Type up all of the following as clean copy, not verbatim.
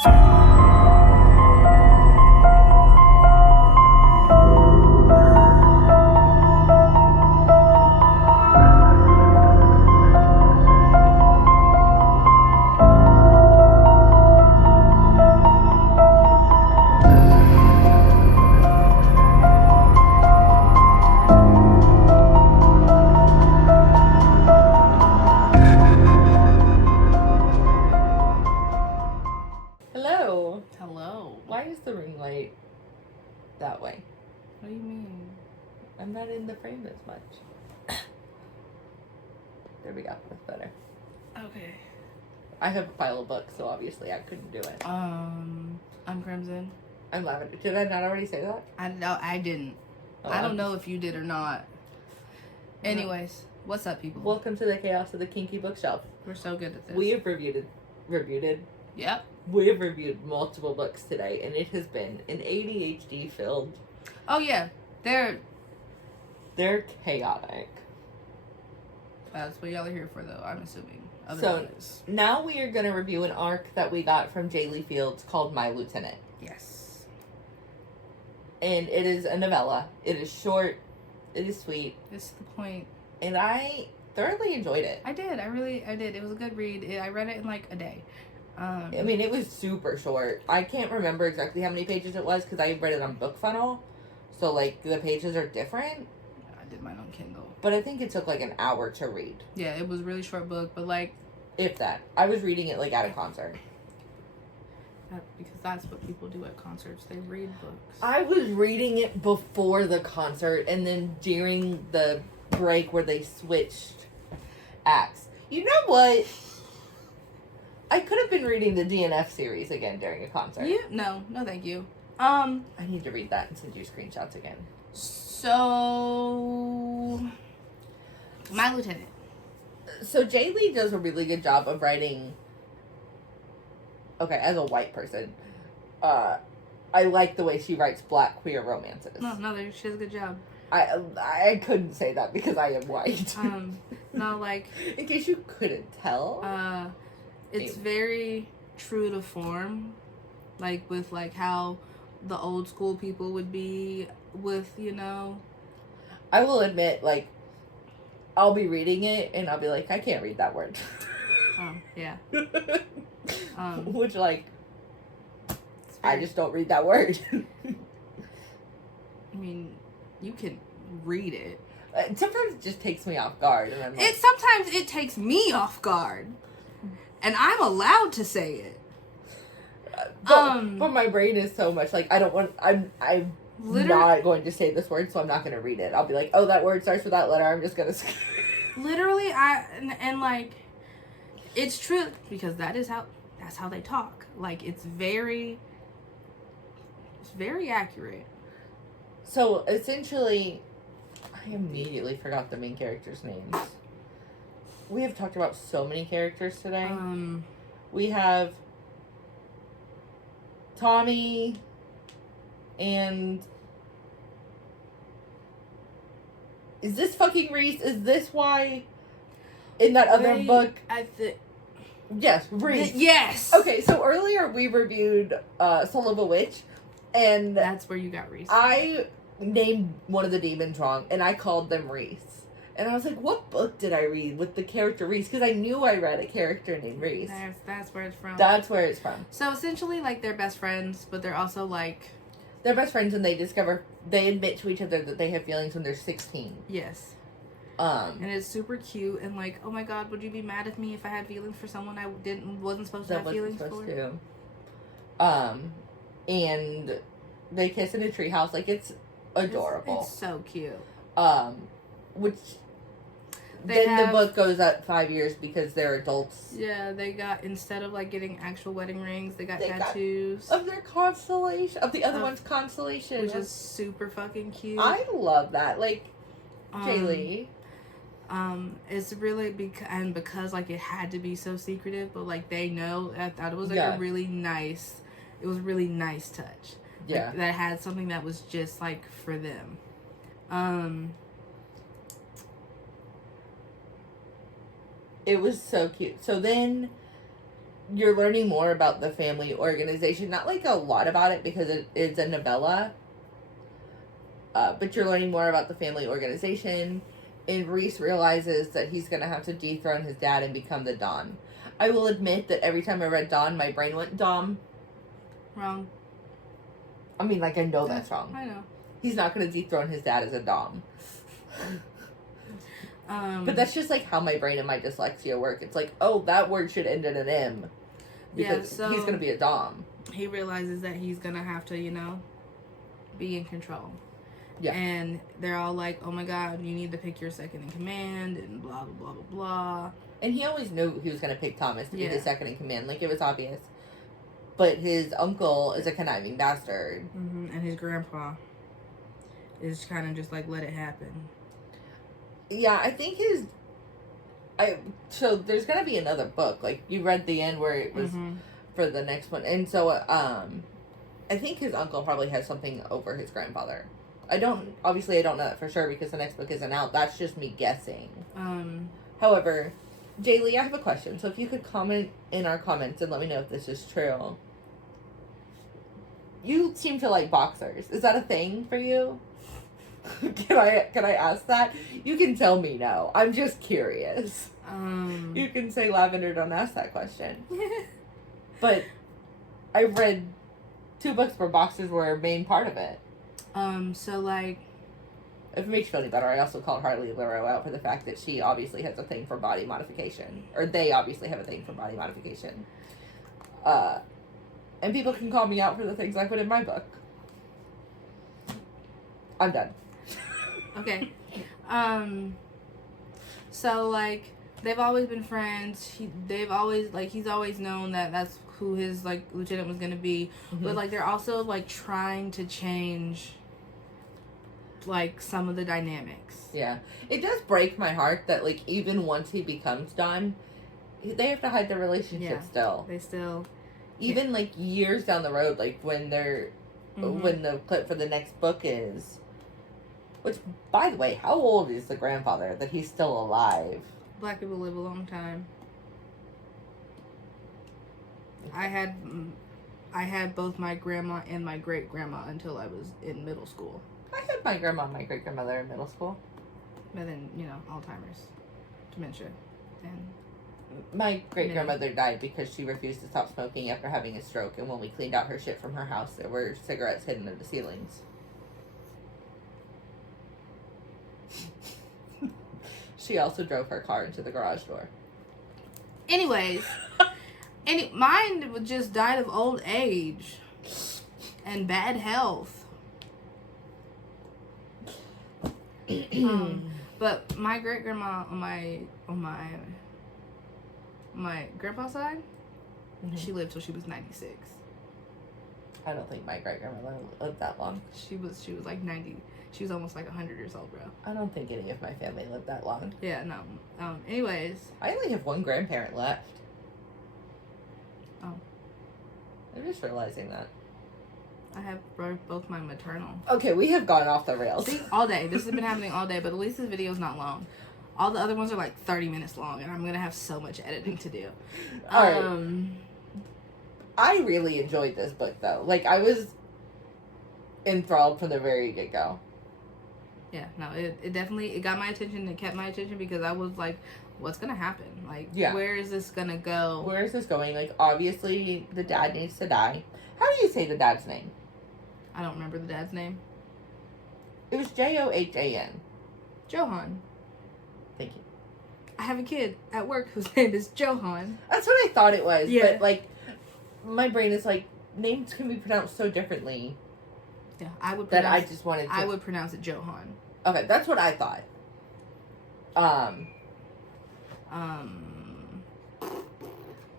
Hello. Hello. Why is the ring light that way? What do you mean? I'm not in the frame as much. There we go. That's better. Okay. I have a pile of books, so obviously I couldn't do it. I'm Crimson. I'm Lavender. Did I not already say that? I didn't. Oh, I don't know if you did or not. Anyways, what's up, people? Welcome to the chaos of the kinky bookshelf. We're so good at this. We have reviewed. Yep. We have reviewed multiple books today, and it has been an ADHD filled. Oh yeah, they're chaotic. That's what y'all are here for, though. I'm assuming. Otherwise. So now we are going to review an arc that we got from Jaylee Fields called My Lieutenant. Yes. And it is a novella. It is short. It is sweet. It's the point. And I thoroughly enjoyed it. I did. I did. It was a good read. I read it in like a day. I mean, it was super short. I can't remember exactly how many pages it was because I read it on BookFunnel. So, like, the pages are different. I did mine on Kindle. But I think it took, like, an hour to read. Yeah, it was a really short book, but, like... If that. I was reading it, like, at a concert. Because that's what people do at concerts. They read books. I was reading it before the concert and then during the break where they switched acts. You know what? I could have been reading the DNF series again during a concert. No, thank you. I need to read that and send you screenshots again. So, My Lieutenant. So Jaylee does a really good job of writing. Okay, as a white person, I like the way she writes Black queer romances. No, she does a good job. I couldn't say that because I am white. No, like in case you couldn't tell. It's very true to form, like with like how the old school people would be with, you know. I will admit, like, I'll be reading it and I'll be like, I can't read that word. Oh, yeah. Which, like, I just don't read that word. I mean, you can read it. Sometimes it just takes me off guard, and I'm like, sometimes it takes me off guard. And I'm allowed to say it. But my brain is so much like I'm not going to say this word, so I'm not going to read it. I'll be like, oh, that word starts with that letter. I'm just going to. Literally, and like, it's true because that's how they talk. Like it's very accurate. So essentially, I immediately forgot the main characters' names. We have talked about so many characters today. We have Tommy and... Is this fucking Reese? Is this why in that other book... Yes, Reese. Yes! Okay, so earlier we reviewed Soul of a Witch, and... That's where you got Reese. I named one of the demons wrong, and I called them Reese. And I was like, what book did I read with the character Reese? Because I knew I read a character named Reese. That's where it's from. That's where it's from. So essentially, like, they're best friends, but they're also, like... They're best friends and they admit to each other that they have feelings when they're 16. Yes. And it's super cute and, like, oh my god, would you be mad at me if I had feelings for someone I wasn't supposed to have feelings for? And they kiss in a treehouse. Like, it's adorable. It's so cute. Which... the book goes up 5 years because they're adults. Yeah, they got, instead of like getting actual wedding rings, they got tattoos. Of their constellation. Of the other one's constellation. Which is super fucking cute. I love that. Like, Jaylee. It's really, because like it had to be so secretive, but like they know, I thought it was like a really nice touch. Yeah. Like, that had something that was just like for them. It was so cute. So then you're learning more about the family organization. Not like a lot about it because it is a novella. But you're learning more about the family organization. And Reese realizes that he's going to have to dethrone his dad and become the Don. I will admit that every time I read Don, my brain went Dom. Wrong. I mean, like, I know that's wrong. I know. He's not going to dethrone his dad as a Dom. But that's just, like, how my brain and my dyslexia work. It's like, oh, that word should end in an M. Because so he's going to be a Dom. He realizes that he's going to have to, be in control. Yeah. And they're all like, oh my God, you need to pick your second in command and blah, blah, blah, blah, blah. And he always knew he was going to pick Thomas to be the second in command. Like, it was obvious. But his uncle is a conniving bastard. Mm-hmm. And his grandpa is kind of just like, let it happen. Yeah, I think so there's going to be another book. Like, you read the end where it was for the next one. And so, I think his uncle probably has something over his grandfather. Obviously I don't know that for sure because the next book isn't out. That's just me guessing. However, Jaylee, I have a question. So if you could comment in our comments and let me know if this is true. You seem to like boxers. Is that a thing for you? Can I ask that? You can tell me no. I'm just curious. You can say Lavender, don't ask that question. But I read 2 books where boxers were a main part of it. So like, if it makes you feel any better, I also called Harley Laro out for the fact that she obviously has a thing for body modification. Or they obviously have a thing for body modification. And people can call me out for the things I put in my book. I'm done. Okay. So like, they've always been friends. He's always known that that's who his like lieutenant was gonna be. But like, they're also like trying to change like some of the dynamics. Yeah. It does break my heart that like even once he becomes Don, they have to hide their relationship still. They still even like years down the road, like when they're when the clip for the next book is, which by the way, how old is the grandfather that he's still alive? Black people live a long time. I had both my grandma and my great grandma until I was in middle school. I had my grandma and my great grandmother in middle school. But then, Alzheimer's, dementia, and my great grandmother died because she refused to stop smoking after having a stroke, and when we cleaned out her shit from her house, there were cigarettes hidden in the ceilings. She also drove her car into the garage door. Anyways, mine just died of old age and bad health. But my great grandma on my grandpa's side, she lived till she was 96. I don't think my great grandmother lived that long. She was like 90. She was almost like 100 years old, bro. I don't think any of my family lived that long. Yeah, no. Anyways, I only have one grandparent left. Oh. I'm just realizing that. I have both my maternal. Okay, we have gone off the rails. See, all day. This has been happening all day, but at least this video's not long. All the other ones are like 30 minutes long, and I'm going to have so much editing to do. Alright. I really enjoyed this book, though. Like, I was enthralled from the very get-go. Yeah, no, it definitely, got my attention. It kept my attention because I was like, what's going to happen? Like, where is this going to go? Where is this going? Like, obviously, the dad needs to die. How do you say the dad's name? I don't remember the dad's name. It was Johan. Johan. Thank you. I have a kid at work whose name is Johan. That's what I thought it was. Yeah. But, like, my brain is like, names can be pronounced so differently. Yeah, I would pronounce, that I just wanted to... I would pronounce it Johan. Okay, that's what I thought.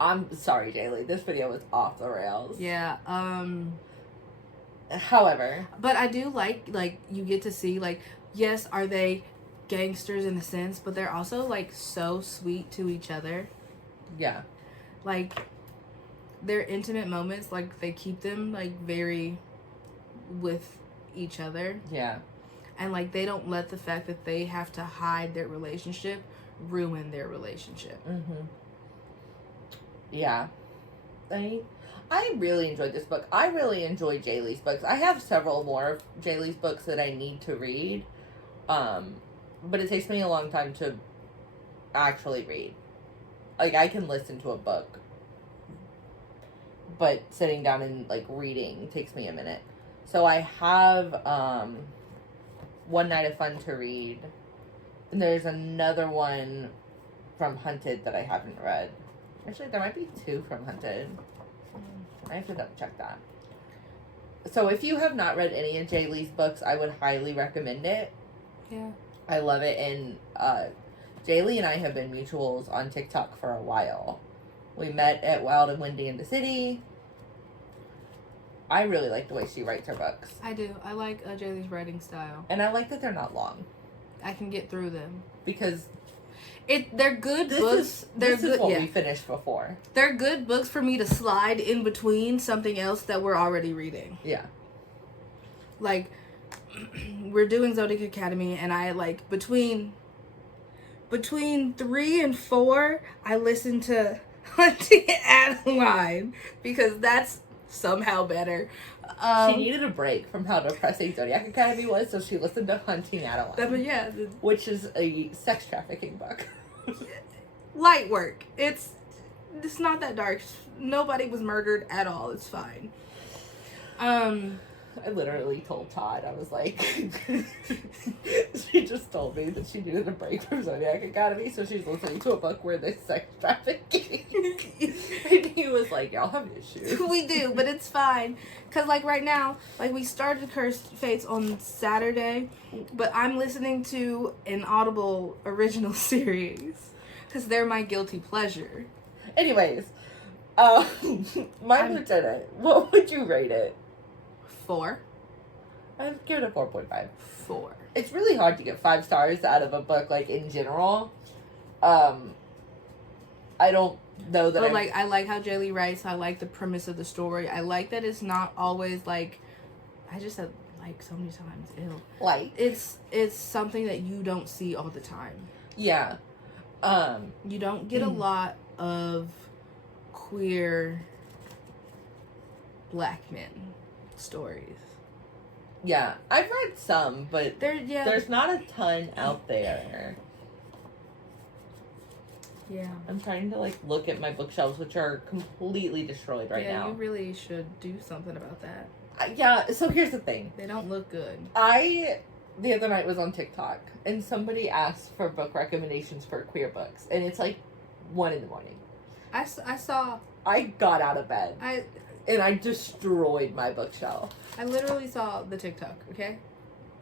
I'm sorry, Jaylee. This video was off the rails. Yeah, However... But I do like, you get to see, like, yes, are they gangsters in a sense, but they're also, like, so sweet to each other. Yeah. Like, their intimate moments, like, they keep them, like, very... with each other. Yeah. And like they don't let the fact that they have to hide their relationship ruin their relationship. Yeah. I really enjoyed this book. I really enjoy Jaylee's books. I have several more of Jaylee's books that I need to read. But it takes me a long time to actually read. Like, I can listen to a book, but sitting down and, like, reading takes me a minute. So I have, One Night of Fun to read. And there's another one from Hunted that I haven't read. Actually, there might be 2 from Hunted. I have to double check that. So if you have not read any of Jaylee's books, I would highly recommend it. Yeah. I love it. And Jaylee and I have been mutuals on TikTok for a while. We met at Wild and Windy in the City. I really like the way she writes her books. I do. I like Jaylee's writing style. And I like that they're not long. I can get through them. Because they're good books. This is what we finished before. They're good books for me to slide in between something else that we're already reading. Yeah. Like, we're doing Zodiac Academy, and I, like, between 3 and 4, I listen to Hunting Adeline, because that's somehow better. She needed a break from how depressing Zodiac Academy was, so she listened to Hunting Adeline. Which is a sex trafficking book. Light work. It's not that dark. Nobody was murdered at all. It's fine. I literally told Todd, I was like, she just told me that she needed a break from Zodiac Academy, so she's listening to a book where there's sex trafficking. And he was like, y'all have issues. We do, but it's fine. Because, like, right now, like, we started Cursed Fates on Saturday, but I'm listening to an Audible original series. Because they're my guilty pleasure. Anyways, my Lieutenant, what would you rate it? 4. I'd give it a 4.5. 4. It's really hard to get 5 stars out of a book, like, in general. I don't know that. But, like, I like how Jaylee writes. I like the premise of the story. I like that it's not always, like, I just said, like, so many times. Ew. Like. It's something that you don't see all the time. Yeah. You don't get a lot of queer black men stories. Yeah, I've read some, but there's not a ton out there. Yeah. I'm trying to, like, look at my bookshelves, which are completely destroyed right now. Yeah, you really should do something about that. Yeah, so here's the thing. They don't look good. The other night was on TikTok, and somebody asked for book recommendations for queer books, and it's, like, 1 a.m. I saw... I got out of bed. And I destroyed my bookshelf. I literally saw the TikTok, okay?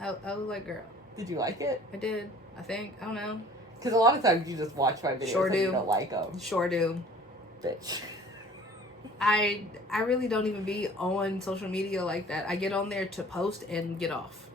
I was like, girl. Did you like it? I did. I think. I don't know. Because a lot of times you just watch my videos Sure and do. you don't like them. Sure do. Bitch. I really don't even be on social media like that. I get on there to post and get off.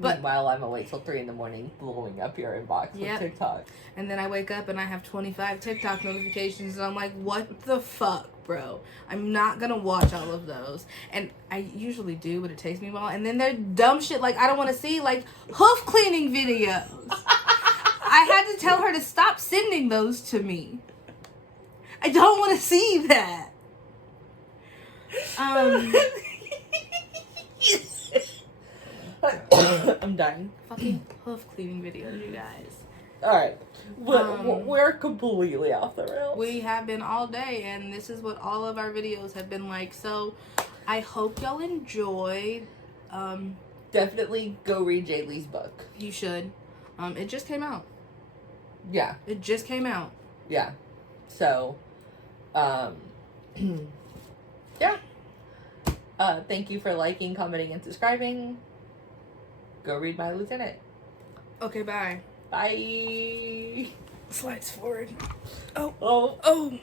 But meanwhile, I'm awake till 3 a.m. blowing up your inbox with TikTok. And then I wake up and I have 25 TikTok notifications, and I'm like, what the fuck, bro? I'm not gonna watch all of those. And I usually do, but it takes me a while. And then they're dumb shit like I don't want to see, like hoof cleaning videos. I had to tell her to stop sending those to me. I don't want to see that. I'm dying. Fucking hoof cleaning videos, you guys. Alright. We're completely off the rails. We have been all day, and this is what all of our videos have been like. So, I hope y'all enjoyed. Definitely go read Jaylee's book. You should. It just came out. Yeah. It just came out. Yeah. So, yeah. Thank you for liking, commenting, and subscribing. Go read My Lieutenant. Okay, bye. Bye. Slides forward. Oh. Oh.